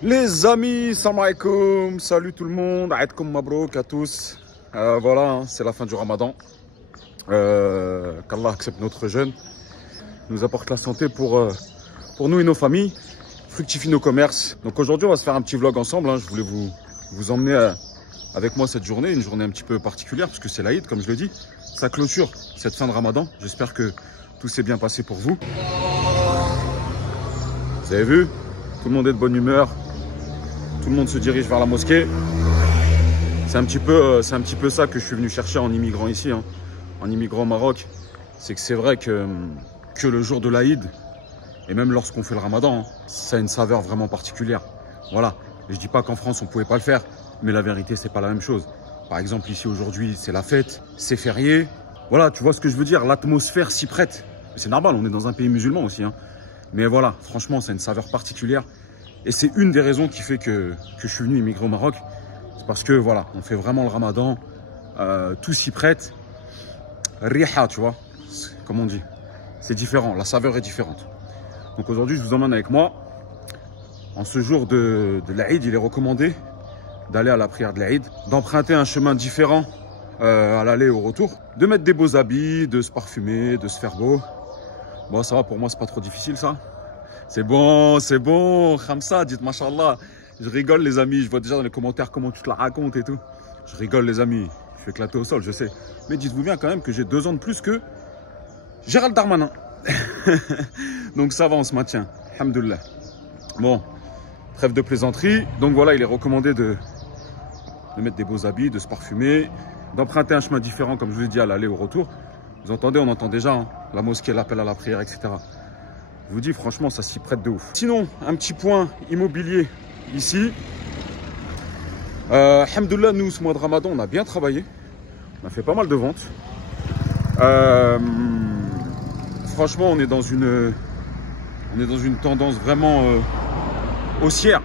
Les amis, salam alaikum, salut tout le monde, aïdkoum mabrouk à tous. Voilà, hein, c'est la fin du ramadan. Qu'Allah accepte notre jeûne, nous apporte la santé pour nous et nos familles, fructifie nos commerces. Donc aujourd'hui, on va se faire un petit vlog ensemble. Hein. Je voulais vous emmener avec moi cette journée, une journée un petit peu particulière, parce que c'est l'Aïd, comme je le dis. Ça clôture cette fin de ramadan. J'espère que tout s'est bien passé pour vous. Vous avez vu, tout le monde est de bonne humeur. Tout le monde se dirige vers la mosquée. C'est un petit peu ça que je suis venu chercher en immigrant ici, hein, en immigrant au Maroc. C'est que c'est vrai que le jour de l'Aïd, et même lorsqu'on fait le ramadan, hein, ça a une saveur vraiment particulière. Voilà. Et je dis pas qu'en France on pouvait pas le faire, mais la vérité c'est pas la même chose. Par exemple ici aujourd'hui c'est la fête, c'est férié. Voilà, tu vois ce que je veux dire, l'atmosphère s'y prête. C'est normal, on est dans un pays musulman aussi, hein. Mais voilà, franchement ça a une saveur particulière. Et c'est une des raisons qui fait que je suis venu immigrer au Maroc. C'est parce que voilà, on fait vraiment le ramadan, tout s'y prête. Riha, tu vois, comme on dit. C'est différent, la saveur est différente. Donc aujourd'hui, je vous emmène avec moi. En ce jour de l'Aïd, il est recommandé d'aller à la prière de l'Aïd, d'emprunter un chemin différent à l'aller et au retour, de mettre des beaux habits, de se parfumer, de se faire beau. Bon, ça va, pour moi, c'est pas trop difficile ça. C'est bon, Khamsa, dites mashallah. Je rigole les amis, je vois déjà dans les commentaires comment tu te la racontes et tout. Je rigole les amis, je suis éclaté au sol, je sais. Mais dites-vous bien quand même que j'ai 2 ans de plus que Gérald Darmanin. Donc ça va, on se maintient, alhamdoulilah. Bon, trêve de plaisanterie. Donc voilà, il est recommandé de mettre des beaux habits, de se parfumer, d'emprunter un chemin différent comme je vous l'ai dit à l'aller au retour. Vous entendez, on entend déjà hein, la mosquée, l'appel à la prière, etc. Je vous dis, franchement, ça s'y prête de ouf. Sinon, un petit point immobilier ici. Alhamdoulilah, nous, ce mois de Ramadan, on a bien travaillé. On a fait pas mal de ventes. Franchement, on est dans une tendance vraiment haussière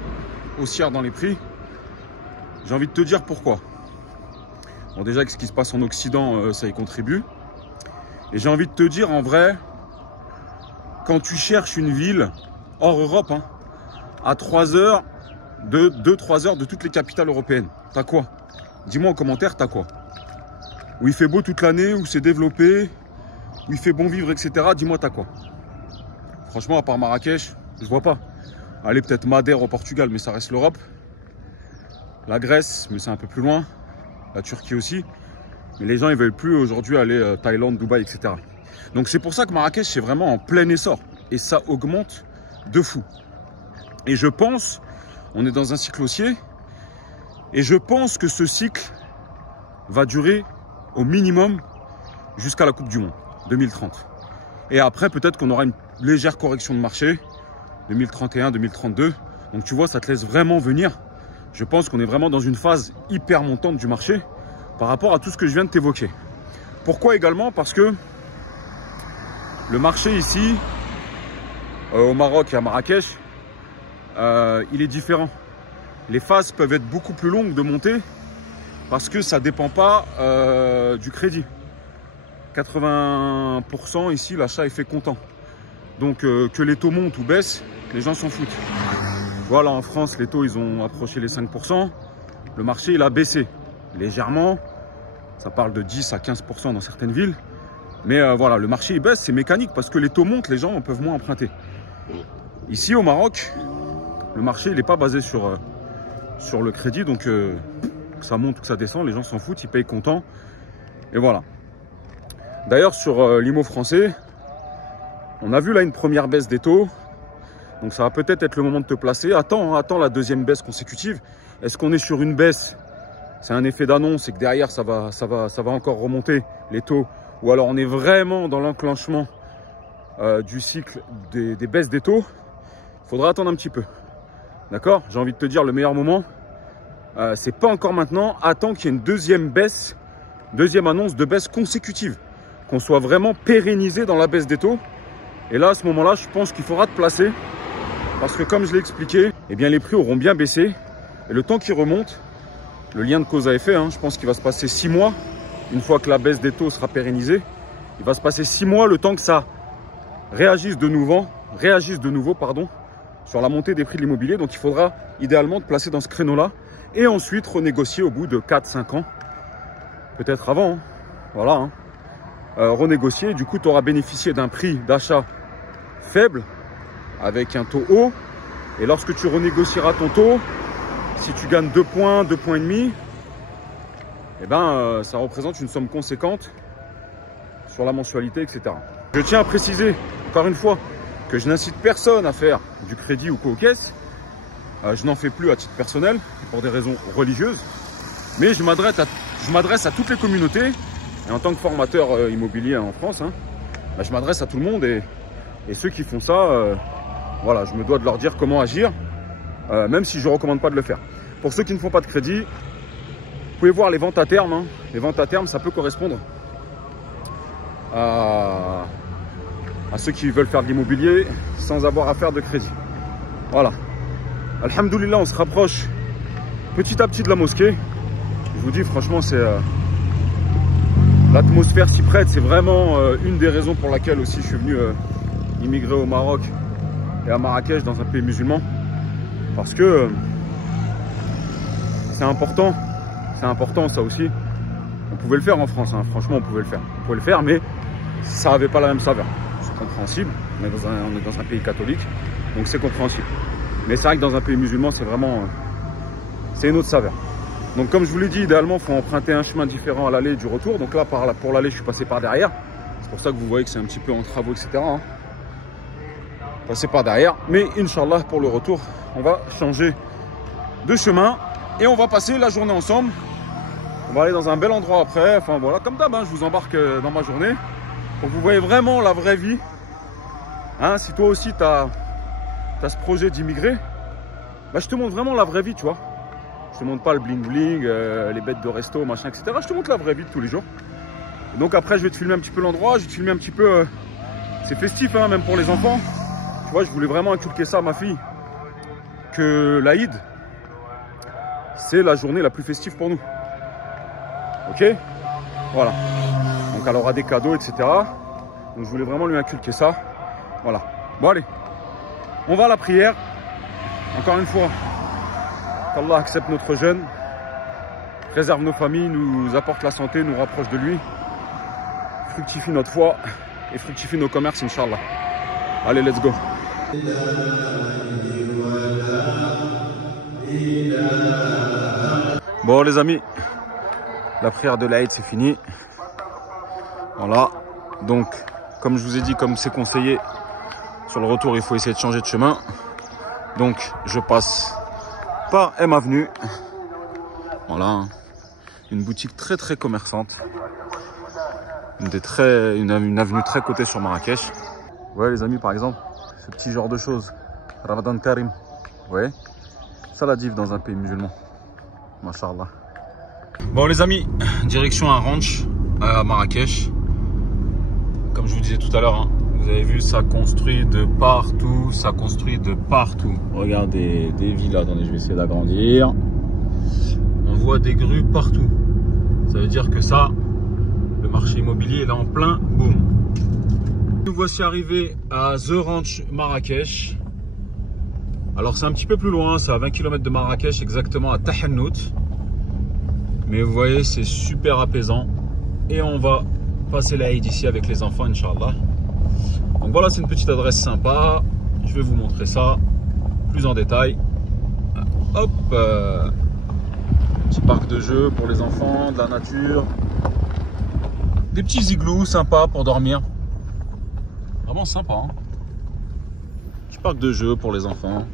dans les prix. J'ai envie de te dire pourquoi. Bon, déjà, que ce qui se passe en Occident, ça y contribue. Et j'ai envie de te dire, en vrai, quand tu cherches une ville hors Europe, hein, à 3 heures, 2-3 heures de toutes les capitales européennes, t'as quoi? Dis-moi en commentaire, t'as quoi? Où il fait beau toute l'année, où c'est développé, où il fait bon vivre, etc. Dis-moi, t'as quoi? Franchement, à part Marrakech, je vois pas. Allez, peut-être Madère au Portugal, mais ça reste l'Europe. La Grèce, mais c'est un peu plus loin. La Turquie aussi. Mais les gens, ils veulent plus aujourd'hui aller Thaïlande, Dubaï, etc. Donc c'est pour ça que Marrakech c'est vraiment en plein essor et ça augmente de fou. Et je pense, on est dans un cycle haussier et je pense que ce cycle va durer au minimum jusqu'à la Coupe du Monde 2030. Et après peut-être qu'on aura une légère correction de marché 2031, 2032. Donc tu vois, ça te laisse vraiment venir. Je pense qu'on est vraiment dans une phase hyper montante du marché par rapport à tout ce que je viens de t'évoquer. Pourquoi également? Parce que le marché ici, au Maroc et à Marrakech, il est différent. Les phases peuvent être beaucoup plus longues de montée parce que ça ne dépend pas du crédit. 80% ici, l'achat est fait comptant. Donc que les taux montent ou baissent, les gens s'en foutent. Voilà, en France, les taux ils ont approché les 5%. Le marché il a baissé légèrement. Ça parle de 10 à 15% dans certaines villes. Mais voilà, le marché il baisse, c'est mécanique parce que les taux montent, les gens peuvent moins emprunter. Ici au Maroc, le marché il n'est pas basé sur le crédit, donc que ça monte ou que ça descend, les gens s'en foutent, ils payent comptant. Et voilà. D'ailleurs sur l'IMO français, on a vu là une première baisse des taux. Donc ça va peut-être être le moment de te placer. Attends la deuxième baisse consécutive. Est-ce qu'on est sur une baisse? C'est un effet d'annonce et que derrière ça va encore remonter les taux. Ou alors on est vraiment dans l'enclenchement du cycle des baisses des taux. Il faudra attendre un petit peu. D'accord? J'ai envie de te dire, le meilleur moment, c'est pas encore maintenant. Attends qu'il y ait une deuxième baisse, deuxième annonce de baisse consécutive. Qu'on soit vraiment pérennisé dans la baisse des taux. Et là, à ce moment-là, je pense qu'il faudra te placer. Parce que comme je l'ai expliqué, eh bien, les prix auront bien baissé. Et le temps qui remonte, le lien de cause à effet, hein, je pense qu'il va se passer 6 mois. Une fois que la baisse des taux sera pérennisée, il va se passer 6 mois le temps que ça réagisse de nouveau, sur la montée des prix de l'immobilier. Donc il faudra idéalement te placer dans ce créneau-là et ensuite renégocier au bout de 4-5 ans. Peut-être avant, hein. Voilà. Hein. Renégocier, du coup tu auras bénéficié d'un prix d'achat faible avec un taux haut. Et lorsque tu renégocieras ton taux, si tu gagnes 2 points, 2 points et demi, eh ben, ça représente une somme conséquente sur la mensualité, etc. Je tiens à préciser, encore une fois, que je n'incite personne à faire du crédit ou co-caisse. Je n'en fais plus à titre personnel, pour des raisons religieuses. Mais je m'adresse à toutes les communautés. Et en tant que formateur immobilier en France, hein, bah, je m'adresse à tout le monde. Et ceux qui font ça, voilà, je me dois de leur dire comment agir, même si je ne recommande pas de le faire. Pour ceux qui ne font pas de crédit, vous pouvez voir les ventes à terme. Hein. Les ventes à terme, ça peut correspondre à ceux qui veulent faire de l'immobilier sans avoir à faire de crédit. Voilà. Alhamdoulilah, on se rapproche petit à petit de la mosquée. Je vous dis, franchement, c'est l'atmosphère s'y prête. C'est vraiment une des raisons pour laquelle aussi je suis venu immigrer au Maroc et à Marrakech, dans un pays musulman. Parce que c'est important ça aussi. On pouvait le faire en France, hein. Franchement on pouvait le faire. On pouvait le faire, mais ça n'avait pas la même saveur. C'est compréhensible, on est dans un pays catholique, donc c'est compréhensible. Mais c'est vrai que dans un pays musulman, c'est vraiment... c'est une autre saveur. Donc comme je vous l'ai dit, idéalement, il faut emprunter un chemin différent à l'aller et du retour. Donc là, pour l'aller, je suis passé par derrière. C'est pour ça que vous voyez que c'est un petit peu en travaux, etc. Hein. Passer par derrière. Mais Inch'Allah, pour le retour, on va changer de chemin. Et on va passer la journée ensemble. On va aller dans un bel endroit après. Enfin voilà, comme d'hab, hein, je vous embarque dans ma journée. Pour que vous voyez vraiment la vraie vie. Hein, si toi aussi, tu as ce projet d'immigrer, bah, je te montre vraiment la vraie vie, tu vois. Je te montre pas le bling bling, les bêtes de resto, machin, etc. Je te montre la vraie vie de tous les jours. Et donc après, je vais te filmer un petit peu l'endroit. Je vais te filmer un petit peu... c'est festif, hein, même pour les enfants. Tu vois, je voulais vraiment inculquer ça à ma fille. Que l'Aïd, c'est la journée la plus festive pour nous. Ok? Voilà. Donc elle aura des cadeaux, etc. Donc je voulais vraiment lui inculquer ça. Voilà. Bon allez. On va à la prière. Encore une fois, qu'Allah accepte notre jeûne, préserve nos familles, nous apporte la santé, nous rapproche de lui, fructifie notre foi et fructifie nos commerces, Inch'Allah. Allez, let's go. Bon les amis, la prière de l'Aïd c'est fini. Voilà. Donc, comme je vous ai dit, comme c'est conseillé, sur le retour, il faut essayer de changer de chemin. Donc, je passe par M Avenue. Voilà. Une boutique très très commerçante. Une avenue très cotée sur Marrakech. Ouais, les amis, par exemple, ce petit genre de choses. Ramadan Karim. Vous voyez? Ça la div dans un pays musulman. Masha'Allah. Bon, les amis, direction un ranch à Marrakech. Comme je vous disais tout à l'heure, hein. Vous avez vu, ça construit de partout, ça construit de partout. Regardez, des villas, attendez, je vais essayer d'agrandir. On voit des grues partout. Ça veut dire que ça, le marché immobilier est là en plein boom. Nous voici arrivés à The Ranch Marrakech. Alors c'est un petit peu plus loin, c'est à 20 km de Marrakech, exactement à Tahannout. Mais vous voyez, c'est super apaisant. Et on va passer l'Aïd ici avec les enfants, Inch'Allah. Donc voilà, c'est une petite adresse sympa. Je vais vous montrer ça plus en détail. Hop, petit parc de jeux pour les enfants, de la nature. Des petits igloos sympas pour dormir. Vraiment sympa, hein. Petit parc de jeux pour les enfants.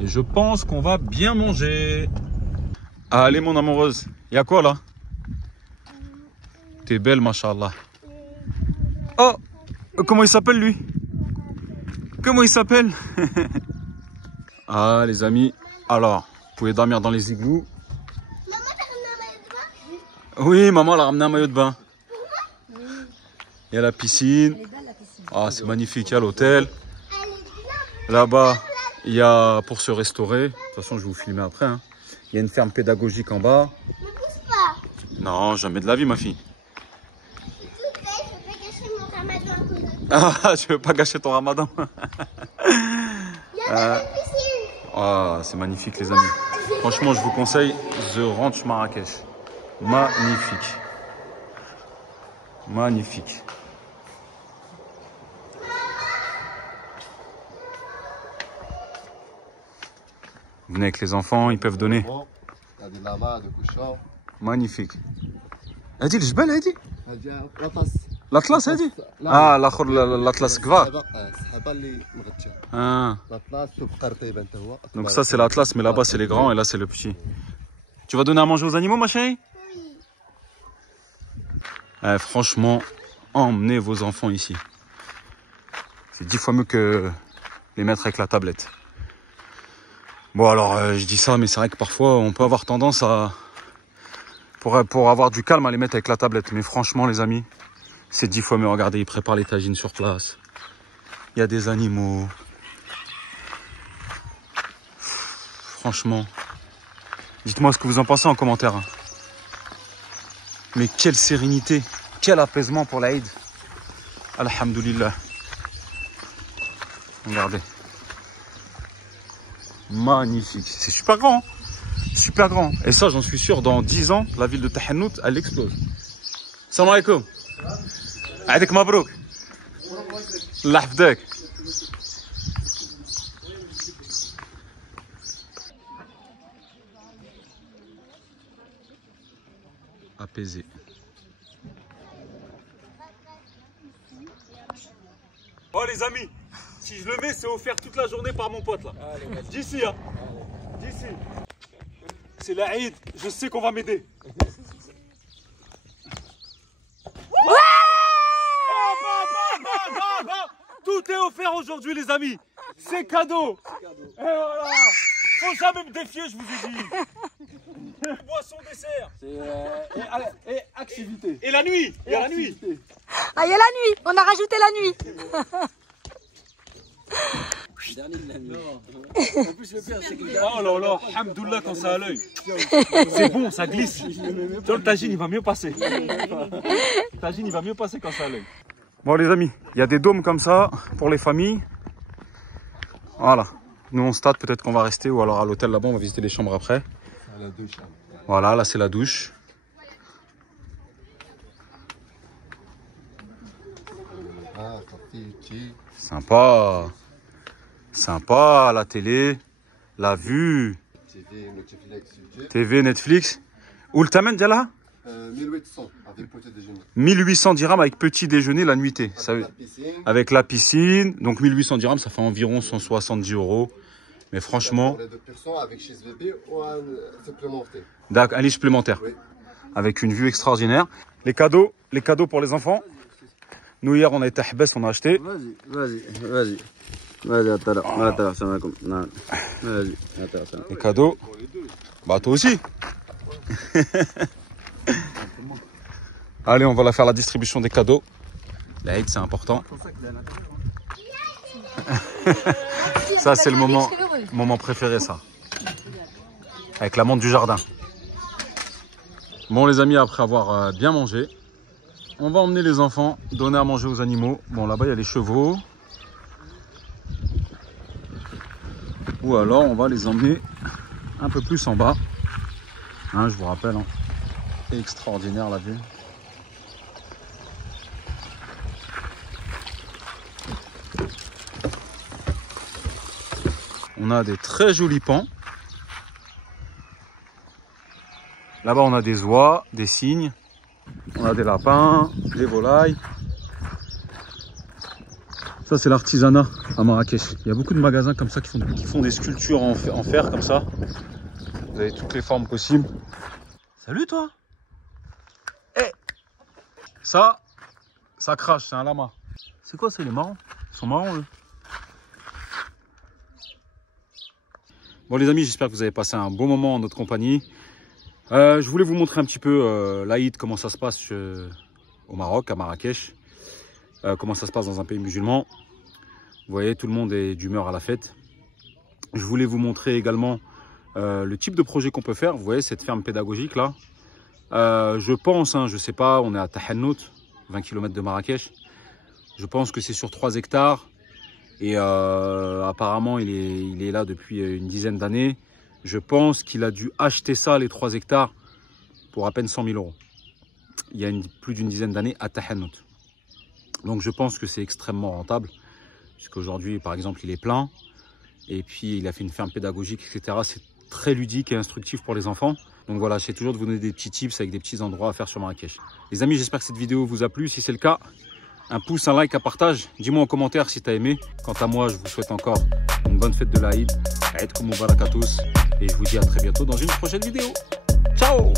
Et je pense qu'on va bien manger. Allez mon amoureuse, il y a quoi là? T'es belle, machallah. Oh, comment il s'appelle lui? Comment il s'appelle? Ah les amis, alors, vous pouvez dormir dans les igloos. Maman, t'as ramené un maillot de bain? Oui, maman, elle a ramené un maillot de bain. Il y a la piscine. Ah, c'est magnifique, il y a l'hôtel. Là-bas, il y a pour se restaurer. De toute façon, je vais vous filmer après. Hein. Il y a une ferme pédagogique en bas. Ne pousse pas. Non, jamais de la vie, ma fille. Ah, je veux pas gâcher ton ramadan. Il y a Ah, c'est magnifique les amis. Franchement, je vous conseille The Ranch Marrakech. Magnifique. Magnifique. Venez avec les enfants, ils peuvent donner. Il y a des lamas, des couchons. Magnifique. هادي الجبال هادي؟ هادي الأطلس. الأطلس هادي؟ الآخر الأطلس كبار. السحابة اللي مغتشة. الأطلس وبقر طيبة أنت هو. Donc ça c'est l'Atlas, mais là-bas c'est les grands et là c'est le petit. Tu vas donner à manger aux animaux, ma chérie? Oui. Franchement, emmenez vos enfants ici. C'est 10 fois mieux que les mettre avec la tablette. Bon alors, je dis ça, mais c'est vrai que parfois on peut avoir tendance à... Pour avoir du calme à les mettre avec la tablette. Mais franchement les amis, c'est 10 fois mieux. Regardez, ils préparent les tagines sur place. Il y a des animaux. Franchement, dites-moi ce que vous en pensez en commentaire. Mais quelle sérénité, quel apaisement pour l'Aïd. Alhamdoulilah. Regardez. Magnifique. C'est super grand. Hein, super grand. Et ça, j'en suis sûr, dans 10 ans, la ville de Tahannout, elle explose. Salam alaikum. Aïdik mabrouk. Allah hafdak. Apaisé. Oh les amis, si je le mets, c'est offert toute la journée par mon pote là. D'ici, hein. D'ici. C'est la Eid, je sais qu'on va m'aider. Tout est offert aujourd'hui les amis. C'est cadeau. Et voilà. Faut jamais me défier, je vous ai dit. Boisson, dessert. Et activité. Et la nuit. Il y a la nuit. Ah, il y a la nuit. On a rajouté la nuit. Dernier de la nuit. En plus, le pire, c'est que oh là là, hamdoullah quand ça a l'œil. C'est bon, ça glisse. Tu vois, le tagine, il va mieux passer. Le tagine, il va mieux passer quand ça a l'œil. Bon les amis, il y a des dômes comme ça pour les familles. Voilà. Nous on stade, peut-être qu'on va rester ou alors à l'hôtel là-bas, on va visiter les chambres après. La douche. Voilà, là c'est la douche. Ah, sorti. Sympa. Sympa, la télé, la vue. TV, Netflix, YouTube. TV, Netflix. Où le tamen là 1800 avec petit déjeuner. 1800 dirhams avec petit déjeuner la nuitée. Ça, La piscine. avec la piscine. Donc 1800 dirhams, ça fait environ 170 €. Mais franchement... Pour les 2 personnes avec chez bébé ou un supplémentaire. D'accord, un lit supplémentaire. Oui. Avec une vue extraordinaire. Les cadeaux pour les enfants. Nous hier on a été à Hbest, on a acheté. Vas-y. Les cadeaux. Bah toi aussi. Allez, on va faire la distribution des cadeaux. L'Aïd, c'est important. Ça, c'est le moment préféré, ça. Avec la montre du jardin. Bon, les amis, après avoir bien mangé, on va emmener les enfants donner à manger aux animaux. Bon, là-bas, il y a les chevaux. Ou alors, on va les emmener un peu plus en bas. Hein, je vous rappelle, hein. Extraordinaire la vue. On a des très jolis pans. Là-bas, on a des oies, des cygnes. On a des lapins, des volailles. Ça, c'est l'artisanat à Marrakech. Il y a beaucoup de magasins comme ça qui font des sculptures en fer comme ça. Vous avez toutes les formes possibles. Salut toi. Hey. Ça crache, c'est un lama. C'est quoi, c'est les marrons? Ils sont marrons eux. Bon les amis, j'espère que vous avez passé un bon moment en notre compagnie. Je voulais vous montrer un petit peu l'Aïd, comment ça se passe au Maroc, à Marrakech. Comment ça se passe dans un pays musulman. Vous voyez, tout le monde est d'humeur à la fête. Je voulais vous montrer également le type de projet qu'on peut faire. Vous voyez cette ferme pédagogique là. Je pense, hein, je sais pas, on est à Tahannout, 20 km de Marrakech. Je pense que c'est sur 3 hectares. Et apparemment, il est là depuis une dizaine d'années. Je pense qu'il a dû acheter ça, les 3 hectares, pour à peine 100 000 €. Il y a plus d'une dizaine d'années à Tahanout. Donc je pense que c'est extrêmement rentable. Puisqu'aujourd'hui, par exemple, il est plein. Et puis, il a fait une ferme pédagogique, etc. C'est très ludique et instructif pour les enfants. Donc voilà, j'essaie toujours de vous donner des petits tips avec des petits endroits à faire sur Marrakech. Les amis, j'espère que cette vidéo vous a plu. Si c'est le cas, un pouce, un like, un partage. Dis-moi en commentaire si tu as aimé. Quant à moi, je vous souhaite encore une bonne fête de l'Aïd. Aïd Koum Moubarak à tous. Et je vous dis à très bientôt dans une prochaine vidéo. Ciao!